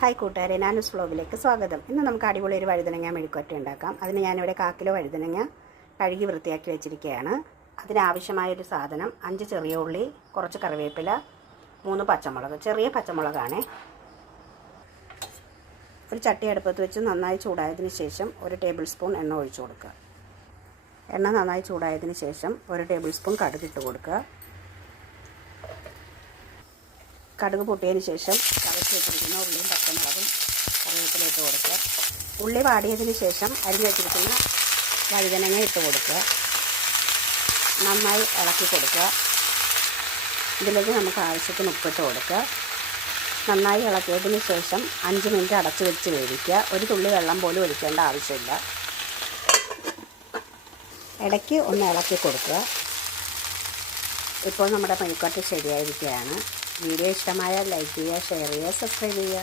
Hi കൂട്ടുകാരെ, നാനൂസ് വ്ലോഗിലേക്ക് സ്വാഗതം. ഇന്ന് നമുക്ക് അടിപൊളി ഒരു വഴുതനങ്ങ മെഴുക്കുവരട്ടി ഉണ്ടാക്കാം. അതിന് ഞാനിവിടെ 1/4 കിലോ വഴുതനങ്ങ കഴുകി വൃത്തിയാക്കി വെച്ചിരിക്കുകയാണ്. അതിനാവശ്യമായൊരു സാധനം 5 ചെറിയ ഉള്ളി, കുറച്ച് കറിവേപ്പില, 3 പച്ചമുളക്, ചെറിയ പച്ചമുളകാണ്. ഒരു ചട്ടി അടുപ്പത്ത് വെച്ച് നന്നായി ചൂടായതിന് ശേഷം 1 ടേബിൾ സ്പൂൺ എണ്ണ ഒഴിച്ചു കൊടുക്കുക. എണ്ണ നന്നായി ചൂടായതിന് ശേഷം 1 ടേബിൾ സ്പൂൺ കടുക് ഇട്ട് കൊടുക്കുക. കടുക് പൊട്ടിയതിന് ശേഷം ചതച്ച് വെച്ചിരിക്കുന്ന ഉള്ളിയും പച്ചമുളകും കറിവേപ്പില ഇട്ട് കൊടുക്കുക. ഉള്ളി വാടിയതിന് ശേഷം അരിഞ്ഞ് വെച്ചിരിക്കുന്ന വഴുതനങ്ങ ഇട്ട് കൊടുക്കുക. നന്നായി ഇളക്കി കൊടുക്കുക. ഇതിലേക്ക് നമുക്ക് ആവശ്യത്തിന് ഉപ്പിട്ട് കൊടുക്കുക. നന്നായി ഇളക്കിയതിന് ശേഷം 5 മിനിറ്റ് അടച്ച് വെച്ച് വേവിക്കുക. ഒരു തുള്ളി വെള്ളം പോലും ഒഴിക്കേണ്ട ആവശ്യമില്ല. ഇടയ്ക്ക് ഒന്ന് ഇളക്കി കൊടുക്കുക. ഇപ്പോൾ നമ്മുടെ മെഴുക്കുവരട്ടി ശരിയായിരിക്കുകയാണ്. വീഡിയോ ഇഷ്ടമായാൽ ലൈക്ക് ചെയ്യുക, ഷെയർ ചെയ്യുക, സബ്സ്ക്രൈബ് ചെയ്യുക.